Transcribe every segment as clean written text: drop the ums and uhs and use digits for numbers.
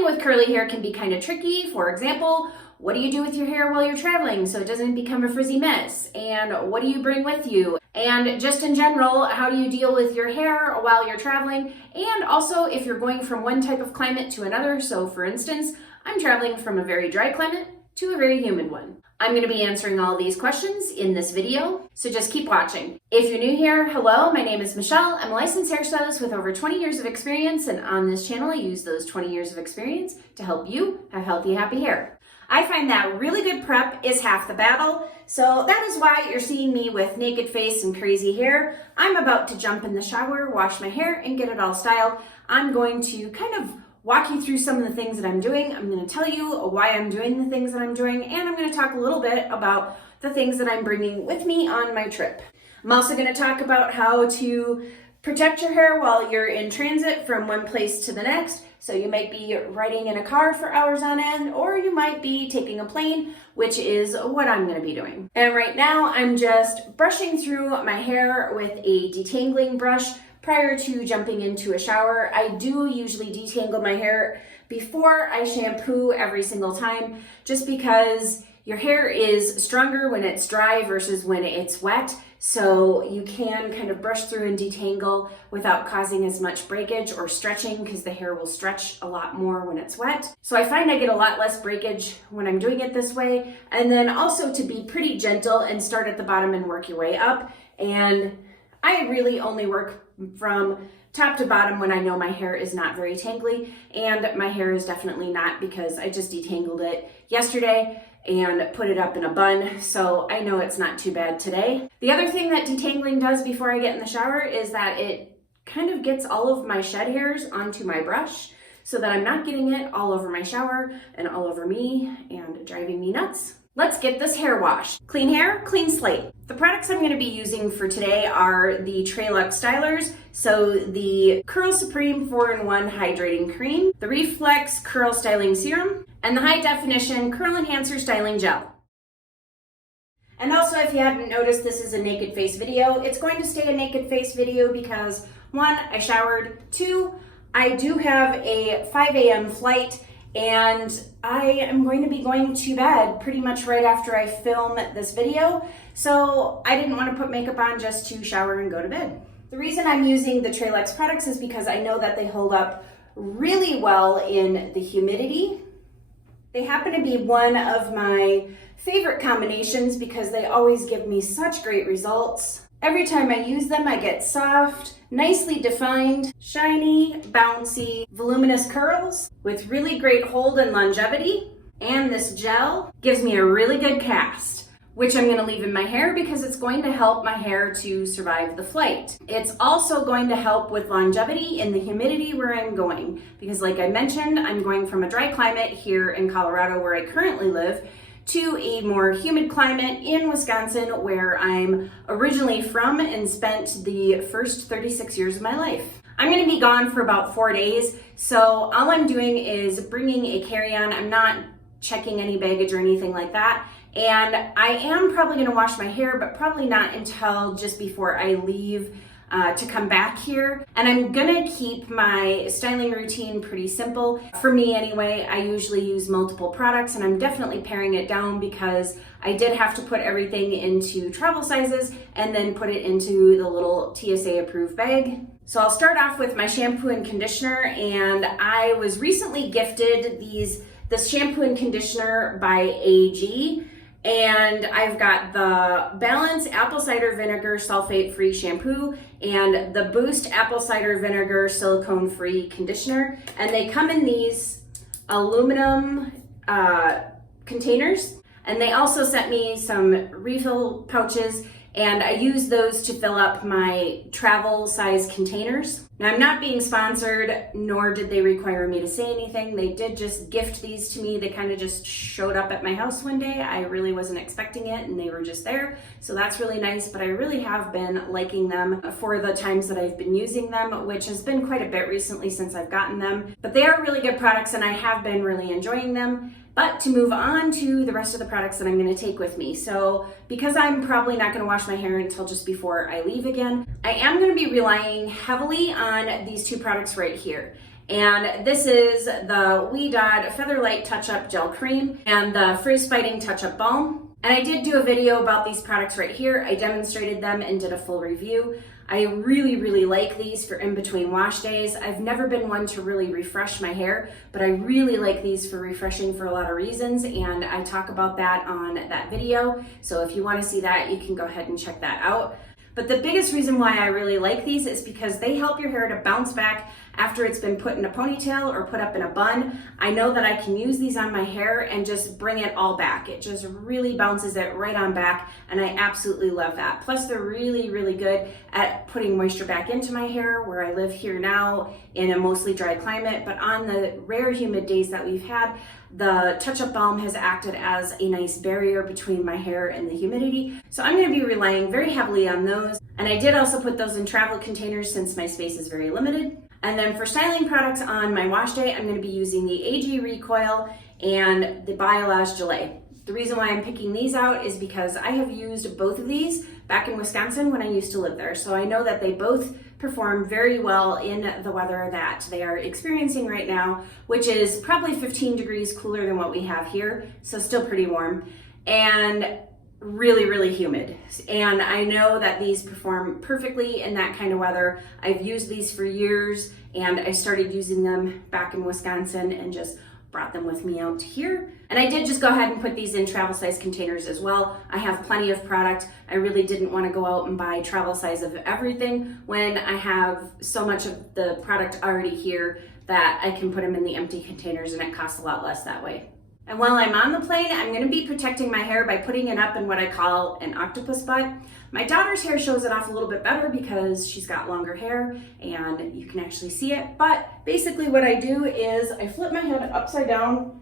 Traveling with curly hair can be kind of tricky. For example, what do you do with your hair while you're traveling so it doesn't become a frizzy mess? And what do you bring with you? And just in general, how do you deal with your hair while you're traveling? And also if you're going from one type of climate to another. So for instance, I'm traveling from a very dry climate to a very humid one. I'm going to be answering all these questions in this video, so just keep watching. If you're new here, hello, my name is Michelle. I'm a licensed hairstylist with over 20 years of experience, and on this channel I use those 20 years of experience to help you have healthy, happy hair. I find that really good prep is half the battle, so that is why you're seeing me with naked face and crazy hair. I'm about to jump in the shower, wash my hair, and get it all styled. I'm going to kind of walk you through some of the things that I'm doing. I'm going to tell you why I'm doing the things that I'm doing, and I'm going to talk a little bit about the things that I'm bringing with me on my trip. I'm also going to talk about how to protect your hair while you're in transit from one place to the next. So you might be riding in a car for hours on end, or you might be taking a plane, which is what I'm going to be doing. And right now I'm just brushing through my hair with a detangling brush. Prior to jumping into a shower, I do usually detangle my hair before I shampoo every single time, just because your hair is stronger when it's dry versus when it's wet. So you can kind of brush through and detangle without causing as much breakage or stretching, because the hair will stretch a lot more when it's wet. So I find I get a lot less breakage when I'm doing it this way. And then also to be pretty gentle and start at the bottom and work your way up. And I really only work from top to bottom when I know my hair is not very tangly, and my hair is definitely not, because I just detangled it yesterday and put it up in a bun, so I know it's not too bad today. The other thing that detangling does before I get in the shower is that it kind of gets all of my shed hairs onto my brush so that I'm not getting it all over my shower and all over me and driving me nuts. Let's get this hair washed. Clean hair, clean slate. The products I'm going to be using for today are the Trelux Stylers, so the Curl Supreme 4-in-1 Hydrating Cream, the Reflex Curl Styling Serum, and the High Definition Curl Enhancer Styling Gel. And also, if you hadn't noticed, this is a naked face video. It's going to stay a naked face video because 1, I showered, 2, I do have a 5 a.m. flight, and I am going to be going to bed pretty much right after I film this video, so I didn't want to put makeup on just to shower and go to bed. The reason I'm using the Trelux products is because I know that they hold up really well in the humidity. They happen to be one of my favorite combinations because they always give me such great results. Every time I use them, I get soft, nicely defined, shiny, bouncy, voluminous curls with really great hold and longevity. And this gel gives me a really good cast, which I'm going to leave in my hair because it's going to help my hair to survive the flight. It's also going to help with longevity in the humidity where I'm going, because like I mentioned, I'm going from a dry climate here in Colorado where I currently live to a more humid climate in Wisconsin, where I'm originally from and spent the first 36 years of my life. I'm going to be gone for about 4 days, so all I'm doing is bringing a carry-on. I'm not checking any baggage or anything like that, and I am probably going to wash my hair, but probably not until just before I leave to come back here. And I'm gonna keep my styling routine pretty simple. For me anyway, I usually use multiple products, and I'm definitely paring it down because I did have to put everything into travel sizes and then put it into the little TSA approved bag. So I'll start off with my shampoo and conditioner, and I was recently gifted this shampoo and conditioner by AG. And I've got the Balance Apple Cider Vinegar Sulfate-Free Shampoo and the Boost Apple Cider Vinegar Silicone-Free Conditioner. And they come in these aluminum containers. And they also sent me some refill pouches, and I use those to fill up my travel size containers. Now, I'm not being sponsored, nor did they require me to say anything. They did just gift these to me. They kind of just showed up at my house one day. I really wasn't expecting it, and they were just there. So that's really nice, but I really have been liking them for the times that I've been using them, which has been quite a bit recently since I've gotten them. But they are really good products, and I have been really enjoying them. But to move on to the rest of the products that I'm going to take with me. So because I'm probably not going to wash my hair until just before I leave again, I am going to be relying heavily on these two products right here. And this is the Wee Dot Feather Light Touch-Up Gel Cream and the Frizz Fighting Touch-Up Balm. And I did do a video about these products right here. I demonstrated them and did a full review. I really like these for in-between wash days. I've never been one to really refresh my hair, but I really like these for refreshing for a lot of reasons, and I talk about that on that video. So if you want to see that, you can go ahead and check that out. But the biggest reason why I really like these is because they help your hair to bounce back after it's been put in a ponytail or put up in a bun. I know that I can use these on my hair and just bring it all back. It just really bounces it right on back, and I absolutely love that. Plus, they're really good at putting moisture back into my hair where I live here now in a mostly dry climate. But on the rare humid days that we've had, the touch-up balm has acted as a nice barrier between my hair and the humidity. So I'm going to be relying very heavily on those. And I did also put those in travel containers since my space is very limited. And then for styling products on my wash day, I'm going to be using the AG Recoil and the Biolage Gelée. The reason why I'm picking these out is because I have used both of these back in Wisconsin when I used to live there. So I know that they both perform very well in the weather that they are experiencing right now, which is probably 15 degrees cooler than what we have here. So still pretty warm and really humid. And I know that these perform perfectly in that kind of weather. I've used these for years, and I started using them back in Wisconsin and just brought them with me out here. And I did just go ahead and put these in travel size containers as well. I have plenty of product. I really didn't want to go out and buy travel size of everything when I have so much of the product already here that I can put them in the empty containers, and it costs a lot less that way. And while I'm on the plane, I'm going to be protecting my hair by putting it up in what I call an octopus bun. My daughter's hair shows it off a little bit better because she's got longer hair and you can actually see it. But basically what I do is I flip my head upside down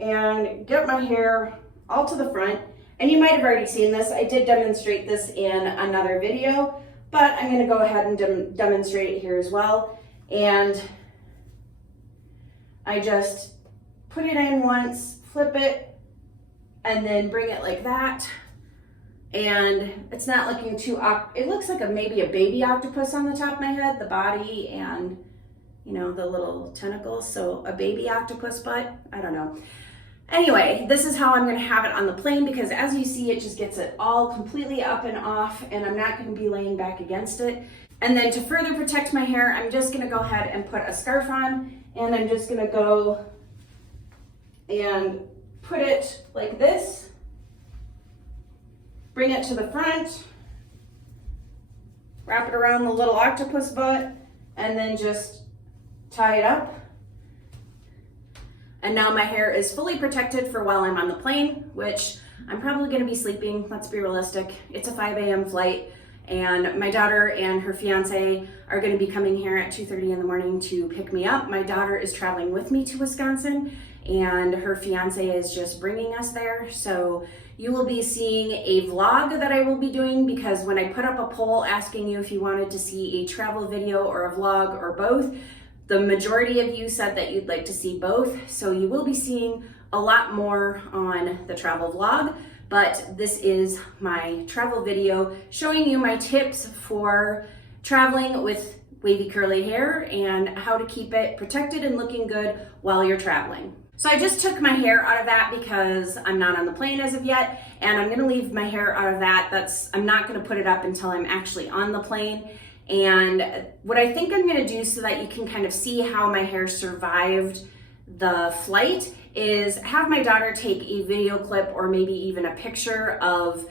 and get my hair all to the front. And you might have already seen this. I did demonstrate this in another video, but I'm going to go ahead and demonstrate it here as well. And I just put it in once, flip it, and then bring it like that. And it's not looking too, it looks like maybe a baby octopus on the top of my head, the body and, you know, the little tentacles. So a baby octopus butt, I don't know. Anyway, this is how I'm going to have it on the plane, because as you see, it just gets it all completely up and off, and I'm not going to be laying back against it. And then to further protect my hair, I'm just going to go ahead and put a scarf on, and I'm just going to go and put it like this, bring it to the front, wrap it around the little octopus butt, and then just tie it up. And now my hair is fully protected for while I'm on the plane, which I'm probably going to be sleeping. Let's be realistic. It's a 5 a.m. flight, and my daughter and her fiance are going to be coming here at 2:30 in the morning to pick me up. My daughter is traveling with me to Wisconsin, and her fiance is just bringing us there. So you will be seeing a vlog that I will be doing, because when I put up a poll asking you if you wanted to see a travel video or a vlog or both, the majority of you said that you'd like to see both. So you will be seeing a lot more on the travel vlog, but this is my travel video showing you my tips for traveling with wavy curly hair and how to keep it protected and looking good while you're traveling. So I just took my hair out of that because I'm not on the plane as of yet, and I'm gonna leave my hair out of that. I'm not gonna put it up until I'm actually on the plane. And what I think I'm gonna do, so that you can kind of see how my hair survived the flight, is have my daughter take a video clip or maybe even a picture of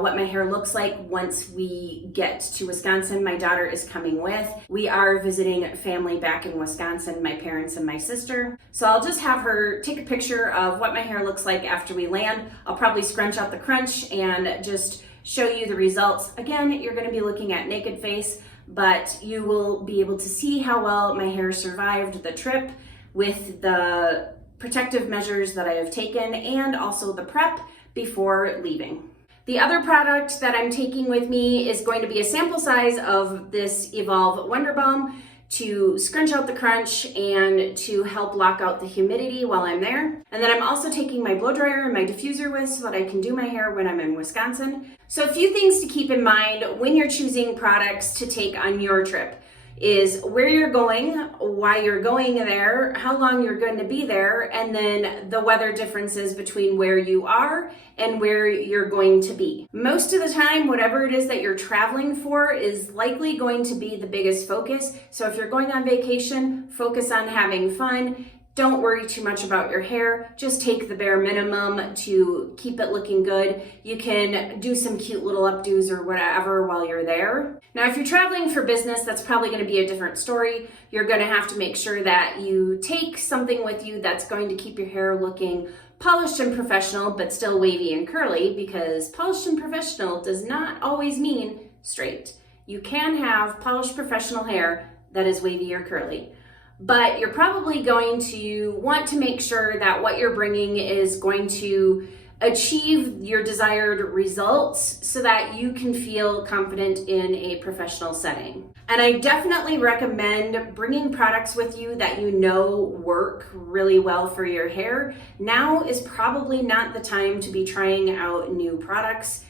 what my hair looks like once we get to Wisconsin. My daughter is coming with. We are visiting family back in Wisconsin, my parents and my sister. So I'll just have her take a picture of what my hair looks like after we land. I'll probably scrunch out the crunch and just show you the results. Again, you're gonna be looking at naked face, but you will be able to see how well my hair survived the trip with the protective measures that I have taken, and also the prep before leaving. The other product that I'm taking with me is going to be a sample size of this Evolve Wonder Balm to scrunch out the crunch and to help lock out the humidity while I'm there. And then I'm also taking my blow dryer and my diffuser with, so that I can do my hair when I'm in Wisconsin. So a few things to keep in mind when you're choosing products to take on your trip. is where you're going, why you're going there, how long you're going to be there, and then the weather differences between where you are and where you're going to be. Most of the time, whatever it is that you're traveling for is likely going to be the biggest focus. So if you're going on vacation, focus on having fun. Don't worry too much about your hair. Just take the bare minimum to keep it looking good. You can do some cute little updos or whatever while you're there. Now, if you're traveling for business, that's probably going to be a different story. You're going to have to make sure that you take something with you that's going to keep your hair looking polished and professional, but still wavy and curly, because polished and professional does not always mean straight. You can have polished professional hair that is wavy or curly. But you're probably going to want to make sure that what you're bringing is going to achieve your desired results so that you can feel confident in a professional setting. And I definitely recommend bringing products with you that you know work really well for your hair. Now is probably not the time to be trying out new products.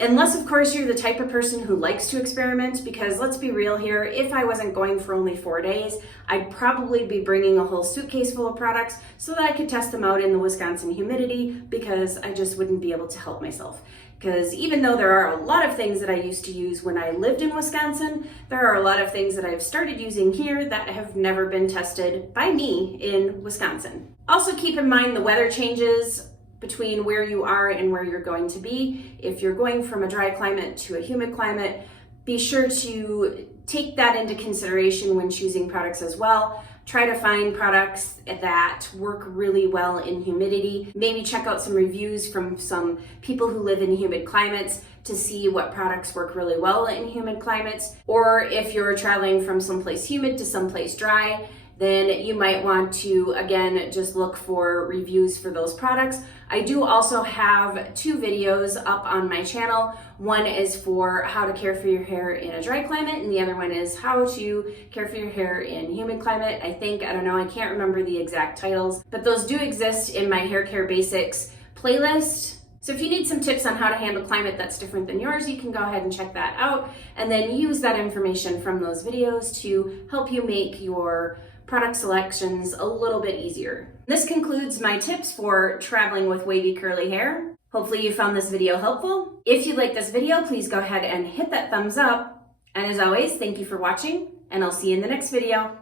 Unless, of course, you're the type of person who likes to experiment, because let's be real here, if I wasn't going for only 4 days, I'd probably be bringing a whole suitcase full of products so that I could test them out in the Wisconsin humidity, because I just wouldn't be able to help myself. Because even though there are a lot of things that I used to use when I lived in Wisconsin, there are a lot of things that I've started using here that have never been tested by me in Wisconsin. Also keep in mind the weather changes between where you are and where you're going to be. If you're going from a dry climate to a humid climate, be sure to take that into consideration when choosing products as well. Try to find products that work really well in humidity. Maybe check out some reviews from some people who live in humid climates to see what products work really well in humid climates. Or if you're traveling from someplace humid to someplace dry, then you might want to, again, just look for reviews for those products. I do also have 2 videos up on my channel. One is for how to care for your hair in a dry climate, and the other one is how to care for your hair in humid climate. I don't know, I can't remember the exact titles, but those do exist in my Hair Care Basics playlist. So if you need some tips on how to handle climate that's different than yours, you can go ahead and check that out, and then use that information from those videos to help you make your product selections a little bit easier. This concludes my tips for traveling with wavy curly hair. Hopefully you found this video helpful. If you like this video, please go ahead and hit that thumbs up. And as always, thank you for watching, and I'll see you in the next video.